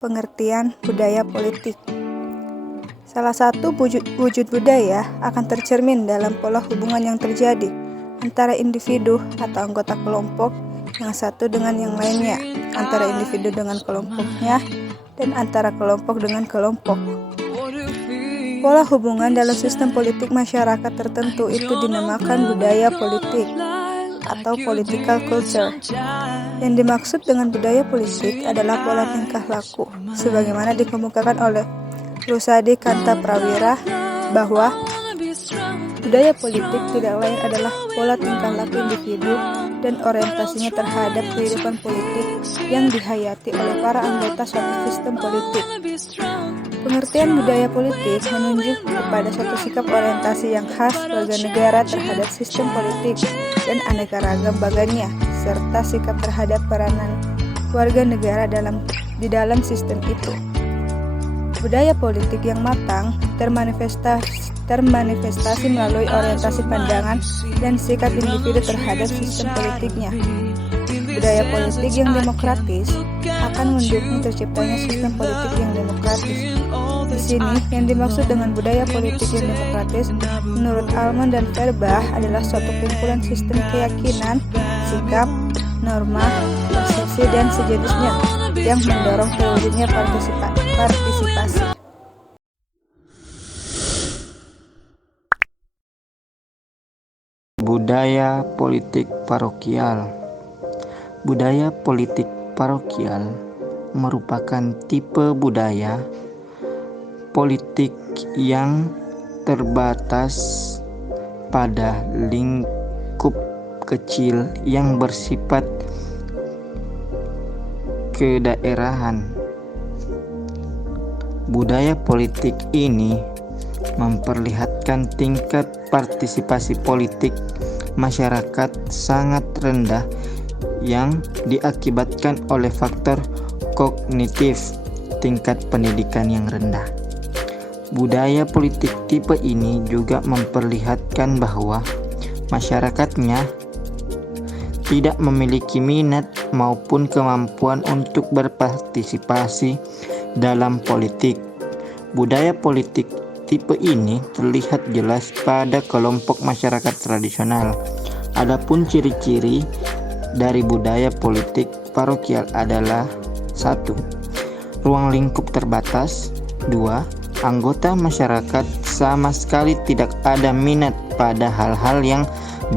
Pengertian budaya politik. Salah satu wujud budaya akan tercermin dalam pola hubungan yang terjadi antara individu atau anggota kelompok yang satu dengan yang lainnya, antara individu dengan kelompoknya, dan antara kelompok dengan kelompok. Pola hubungan dalam sistem politik masyarakat tertentu itu dinamakan budaya politik atau political culture. Yang dimaksud dengan budaya politik adalah pola tingkah laku, sebagaimana dikemukakan oleh Rusady Kanta Prawira bahwa budaya politik tidak lain adalah pola tingkah laku individu dan orientasinya terhadap kehidupan politik yang dihayati oleh para anggota suatu sistem politik. Pengertian budaya politik menunjuk kepada suatu sikap orientasi yang khas warga negara terhadap sistem politik dan aneka ragam bagannya, serta sikap terhadap peranan warga negara di dalam sistem itu. Budaya politik yang matang termanifestasi melalui orientasi pandangan dan sikap individu terhadap sistem politiknya. Budaya politik yang demokratis akan mendukung terciptanya sistem politik yang demokratis. Di sini, yang dimaksud dengan budaya politik yang demokratis, menurut Almond dan Verbah, adalah suatu kumpulan sistem keyakinan, sikap, norma, persepsi, dan sejenisnya yang mendorong terwujudnya partisipasi. Budaya politik parokial. Budaya politik parokial merupakan tipe budaya politik yang terbatas pada lingkup kecil yang bersifat kedaerahan. Budaya politik ini memperlihatkan tingkat partisipasi politik masyarakat sangat rendah yang diakibatkan oleh faktor kognitif, tingkat pendidikan yang rendah. Budaya politik tipe ini juga memperlihatkan bahwa masyarakatnya tidak memiliki minat maupun kemampuan untuk berpartisipasi dalam politik. Budaya politik tipe ini terlihat jelas pada kelompok masyarakat tradisional. Adapun ciri-ciri dari budaya politik parokial adalah 1. Ruang lingkup terbatas. 2. Anggota masyarakat sama sekali tidak ada minat pada hal-hal yang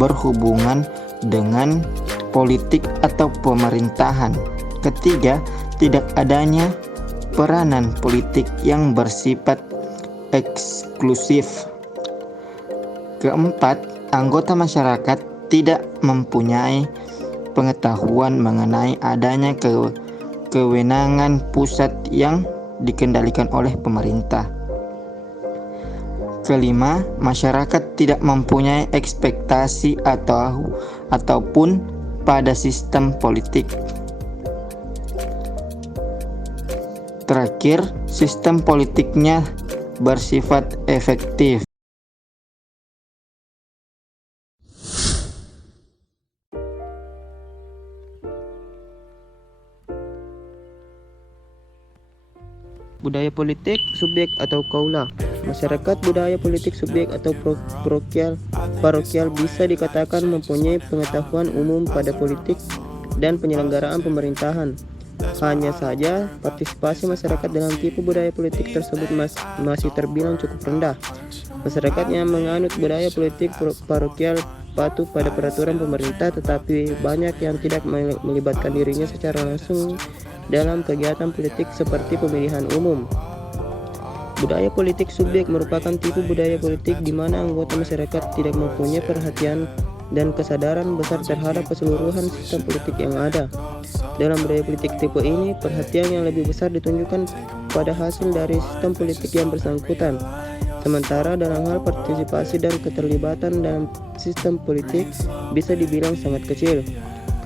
berhubungan dengan politik atau pemerintahan. 3. Tidak adanya peranan politik yang bersifat eksklusif. 4. Anggota masyarakat tidak mempunyai pengetahuan mengenai adanya kewenangan pusat yang dikendalikan oleh pemerintah. 5. Masyarakat tidak mempunyai ekspektasi ataupun pada sistem politik. Terakhir, sistem politiknya bersifat efektif. Budaya politik subjek atau kaula. Masyarakat budaya politik subjek atau parokial bisa dikatakan mempunyai pengetahuan umum pada politik dan penyelenggaraan pemerintahan. Hanya saja partisipasi masyarakat dalam tipe budaya politik tersebut masih terbilang cukup rendah. Masyarakat yang menganut budaya politik parokial patuh pada peraturan pemerintah, tetapi banyak yang tidak melibatkan dirinya secara langsung dalam kegiatan politik seperti pemilihan umum. Budaya politik subjek merupakan tipe budaya politik di mana anggota masyarakat tidak mempunyai perhatian dan kesadaran besar terhadap keseluruhan sistem politik yang ada. Dalam budaya politik tipe ini, perhatian yang lebih besar ditunjukkan pada hasil dari sistem politik yang bersangkutan. Sementara dalam hal partisipasi dan keterlibatan dalam sistem politik bisa dibilang sangat kecil.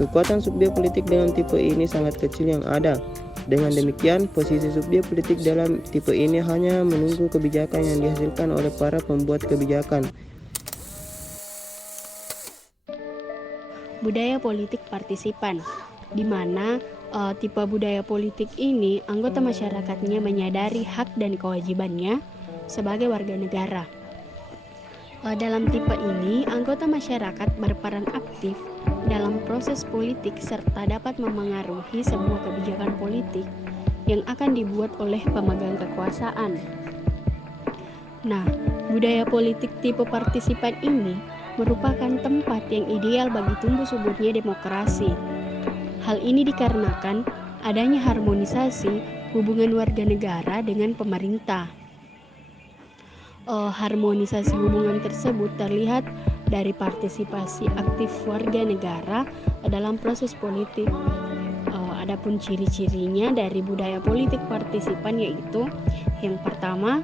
Kekuatan subjek politik dalam tipe ini sangat kecil yang ada. Dengan demikian, posisi subjek politik dalam tipe ini hanya menunggu kebijakan yang dihasilkan oleh para pembuat kebijakan. Budaya politik partisipan, di mana tipe budaya politik ini, anggota masyarakatnya menyadari hak dan kewajibannya sebagai warga negara. Dalam tipe ini, anggota masyarakat berperan aktif dalam proses politik serta dapat memengaruhi sebuah kebijakan politik yang akan dibuat oleh pemegang kekuasaan. Nah, budaya politik tipe partisipan ini merupakan tempat yang ideal bagi tumbuh suburnya demokrasi. Hal ini dikarenakan adanya harmonisasi hubungan warga negara dengan pemerintah. Harmonisasi hubungan tersebut terlihat dari partisipasi aktif warga negara dalam proses politik. Adapun ciri-cirinya dari budaya politik partisipan yaitu yang pertama,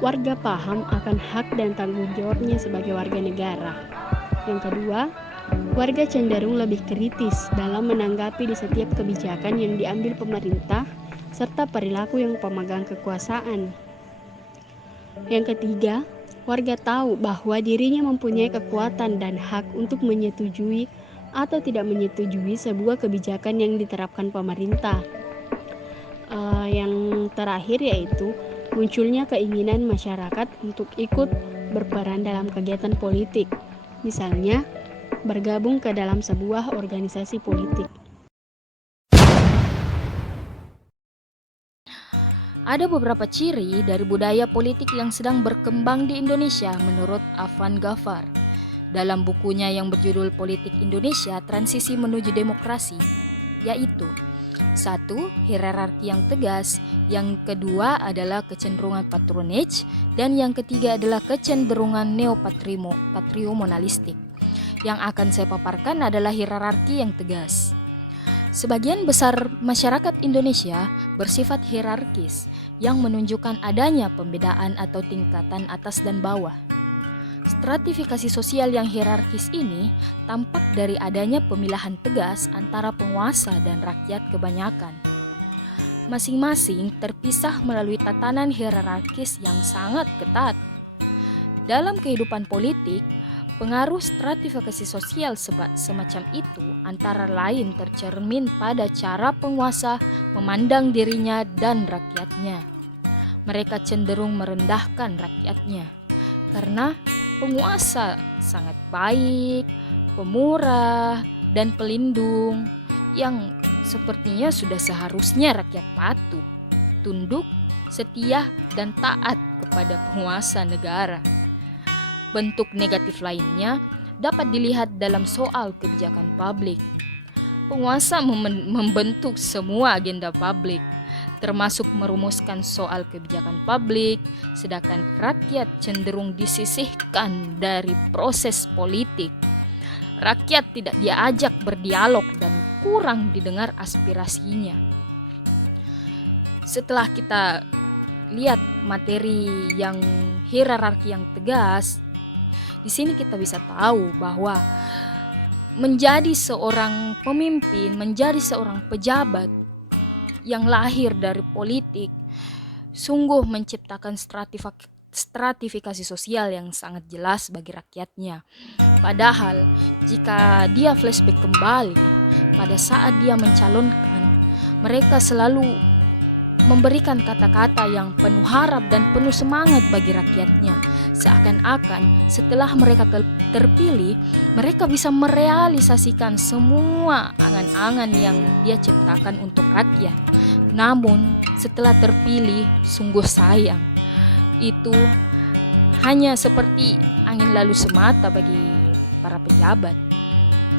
warga paham akan hak dan tanggung jawabnya sebagai warga negara. Yang kedua, warga cenderung lebih kritis dalam menanggapi di setiap kebijakan yang diambil pemerintah serta perilaku yang pemegang kekuasaan. Yang ketiga, warga tahu bahwa dirinya mempunyai kekuatan dan hak untuk menyetujui atau tidak menyetujui sebuah kebijakan yang diterapkan pemerintah. Yang terakhir yaitu munculnya keinginan masyarakat untuk ikut berperan dalam kegiatan politik, misalnya bergabung ke dalam sebuah organisasi politik. Ada beberapa ciri dari budaya politik yang sedang berkembang di Indonesia menurut Afan Ghaffar dalam bukunya yang berjudul Politik Indonesia Transisi Menuju Demokrasi, yaitu 1. Hierarki yang tegas, yang kedua adalah kecenderungan patronage, dan yang ketiga adalah kecenderungan neopatriomonalistik. Yang akan saya paparkan adalah hierarki yang tegas. Sebagian besar masyarakat Indonesia bersifat hierarkis yang menunjukkan adanya pembedaan atau tingkatan atas dan bawah. Stratifikasi sosial yang hierarkis ini tampak dari adanya pemilahan tegas antara penguasa dan rakyat kebanyakan. Masing-masing terpisah melalui tatanan hierarkis yang sangat ketat. Dalam kehidupan politik, pengaruh stratifikasi sosial semacam itu antara lain tercermin pada cara penguasa memandang dirinya dan rakyatnya. Mereka cenderung merendahkan rakyatnya karena penguasa sangat baik, pemurah, dan pelindung yang sepertinya sudah seharusnya rakyat patuh, tunduk, setia, dan taat kepada penguasa negara. Bentuk negatif lainnya dapat dilihat dalam soal kebijakan publik. Penguasa membentuk semua agenda publik, termasuk merumuskan soal kebijakan publik, sedangkan rakyat cenderung disisihkan dari proses politik. Rakyat tidak diajak berdialog dan kurang didengar aspirasinya. Setelah kita lihat materi yang hierarki yang tegas, di sini kita bisa tahu bahwa menjadi seorang pemimpin, menjadi seorang pejabat yang lahir dari politik sungguh menciptakan stratifikasi sosial yang sangat jelas bagi rakyatnya. Padahal jika dia flashback kembali pada saat dia mencalonkan, mereka selalu memberikan kata-kata yang penuh harap dan penuh semangat bagi rakyatnya. Seakan-akan setelah mereka terpilih, mereka bisa merealisasikan semua angan-angan yang dia ciptakan untuk rakyat. Namun setelah terpilih, sungguh sayang, itu hanya seperti angin lalu semata bagi para pejabat.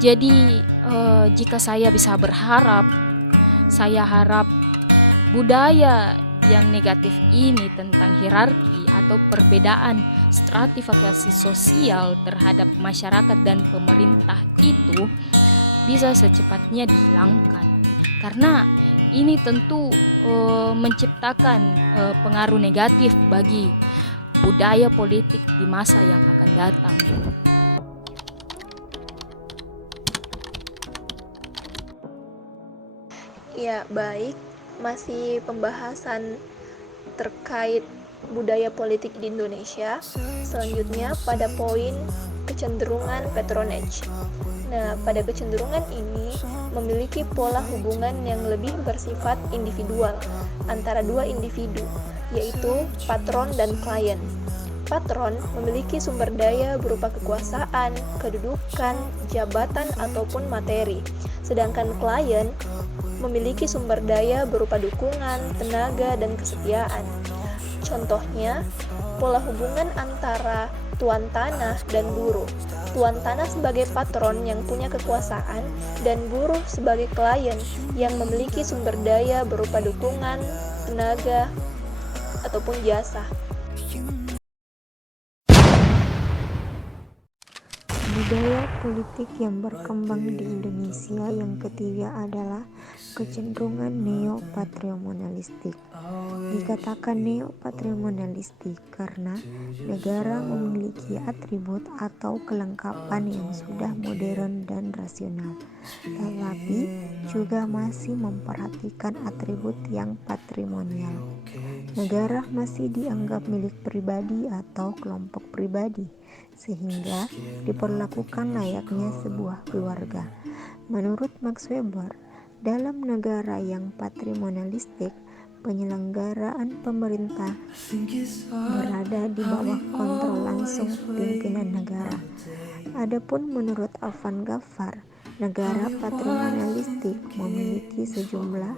Jadi jika saya bisa berharap, saya harap budaya yang negatif ini tentang hierarki atau perbedaan stratifikasi sosial terhadap masyarakat dan pemerintah itu bisa secepatnya dihilangkan, karena ini tentu menciptakan pengaruh negatif bagi budaya politik di masa yang akan datang. Ya, baik. Masih pembahasan terkait budaya politik di Indonesia. Selanjutnya pada poin kecenderungan patronage. Nah, pada kecenderungan ini memiliki pola hubungan yang lebih bersifat individual antara dua individu, yaitu patron dan klien. Patron memiliki sumber daya berupa kekuasaan, kedudukan, jabatan, ataupun materi, sedangkan klien memiliki sumber daya berupa dukungan, tenaga, dan kesetiaan. Contohnya, pola hubungan antara tuan tanah dan buruh. Tuan tanah sebagai patron yang punya kekuasaan dan buruh sebagai klien yang memiliki sumber daya berupa dukungan, tenaga, ataupun jasa. Budaya politik yang berkembang di Indonesia yang ketiga adalah kecenderungan neo-patrimonialistik. Dikatakan neo-patrimonialistik karena negara memiliki atribut atau kelengkapan yang sudah modern dan rasional, tetapi juga masih memperhatikan atribut yang patrimonial. Negara masih dianggap milik pribadi atau kelompok pribadi, sehingga diperlakukan layaknya sebuah keluarga. Menurut Max Weber, dalam negara yang patrimonialistik, penyelenggaraan pemerintah berada di bawah kontrol langsung pimpinan negara. Adapun menurut Afan Ghaffar, negara patrimonialistik memiliki sejumlah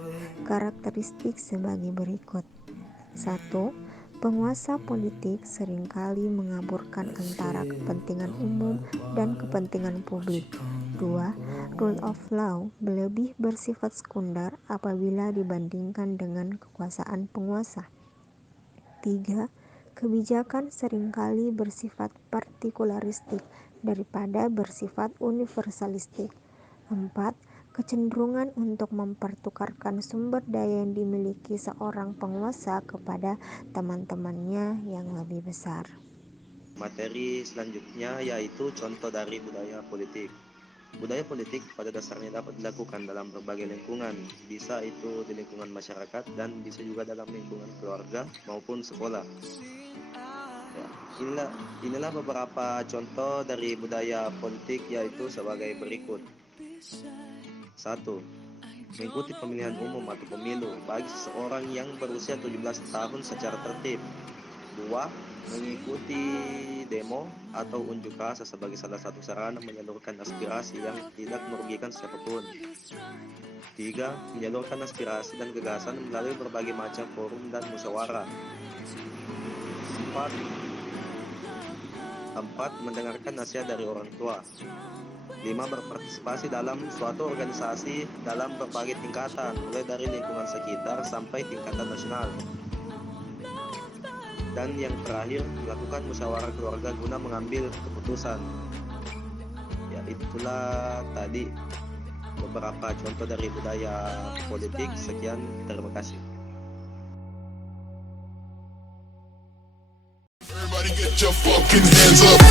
karakteristik sebagai berikut. 1. Penguasa politik seringkali mengaburkan antara kepentingan umum dan kepentingan publik. 2. Rule of law lebih bersifat sekunder apabila dibandingkan dengan kekuasaan penguasa. 3. Kebijakan seringkali bersifat partikularistik daripada bersifat universalistik. 4. Kecenderungan untuk mempertukarkan sumber daya yang dimiliki seorang penguasa kepada teman-temannya yang lebih besar. Materi selanjutnya yaitu contoh dari budaya politik. Budaya politik pada dasarnya dapat dilakukan dalam berbagai lingkungan, bisa itu di lingkungan masyarakat dan bisa juga dalam lingkungan keluarga maupun sekolah. Inilah beberapa contoh dari budaya politik yaitu sebagai berikut. 1. Mengikuti pemilihan umum atau pemilu bagi seseorang yang berusia 17 tahun secara tertib. 2. Mengikuti demo atau unjuk rasa sebagai salah satu sarana menyalurkan aspirasi yang tidak merugikan siapapun. 3. Menyalurkan aspirasi dan gagasan melalui berbagai macam forum dan musyawarah. 4. Mendengarkan nasihat dari orang tua. 5. Berpartisipasi dalam suatu organisasi dalam berbagai tingkatan, mulai dari lingkungan sekitar sampai tingkatan nasional. Dan yang terakhir, melakukan musyawarah keluarga guna mengambil keputusan. Ya, itulah tadi beberapa contoh dari budaya politik. Sekian, terima kasih. Everybody get your fucking hands up.